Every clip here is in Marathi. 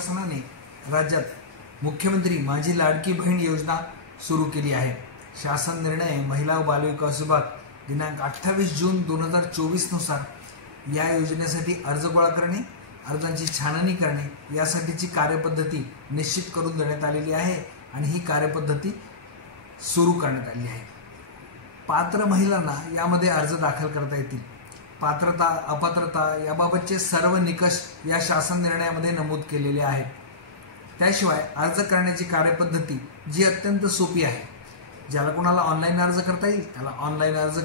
शासनाने राज्यात मुख्यमंत्री माझी लाडकी बहीण योजना सुरू केली आहे। शासन निर्णय महिला व बालविकास विभाग दिनांक 28 जून 2024 नुसार या योजनेसाठी अर्ज गोळा करणे, अर्जांची छाननी करणे यासाठीची कार्यपद्धती निश्चित करून देण्यात आलेली आहे आणि ही कार्यपद्धती सुरू करण्यात आली आहे। पात्र महिलांना यामध्ये अर्ज दाखल करता येतील। पात्रता अपात्रता याबाबतचे सर्व निकष या शासन निर्णयामध्ये नमूद केलेले आहेत। त्याशिवाय अर्ज करण्याची कार्यपद्धती जी अत्यंत सोपी आहे, ज्याला कोणाला ऑनलाईन अर्ज करता येईल त्याला ऑनलाईन अर्ज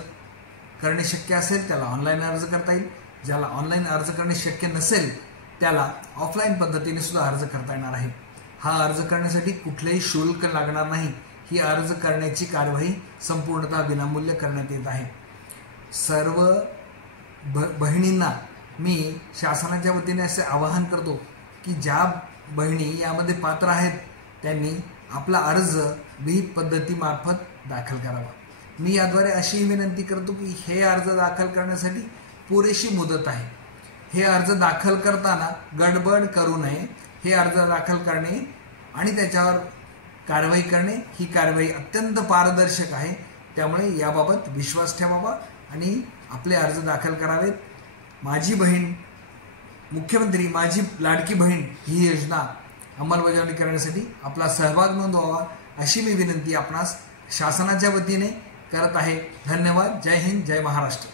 करणे शक्य असेल त्याला ऑनलाईन अर्ज करता येईल, ज्याला ऑनलाईन अर्ज करणे शक्य नसेल त्याला ऑफलाईन पद्धतीने सुद्धा अर्ज करता येणार आहे। हा अर्ज करण्यासाठी कुठलेही शुल्क लागणार नाही। ही अर्ज करण्याची कार्यवाही संपूर्णतः विनामूल्य करण्यात येत आहे। सर्व बहिणींना मी शासनाच्या वतीने असे आवाहन करतो की ज्या बहिणी यामध्ये पात्र आहेत त्यांनी आपला अर्ज विहित पद्धतीमार्फत दाखल करावा। मी याद्वारे अशी विनंती करतो की हे अर्ज दाखल करण्यासाठी पुरेशी मुदत आहे। हे अर्ज दाखल करताना गडबड करू नये। हे अर्ज दाखल करणे आणि त्याच्यावर कारवाई करणे ही कारवाई अत्यंत पारदर्शक आहे। त्यामुळे याबाबत विश्वास ठेवावा आणि आपले अर्ज दाखल करावेत। माझी बहीण मुख्यमंत्री माझी लाडकी बहीण ही योजना अंमलबजावणी करण्यासाठी आपला सहभाग नोंदवावा अशी मी विनंती आपणास शासनाच्या वतीने करत आहे। धन्यवाद। जय हिंद, जय महाराष्ट्र।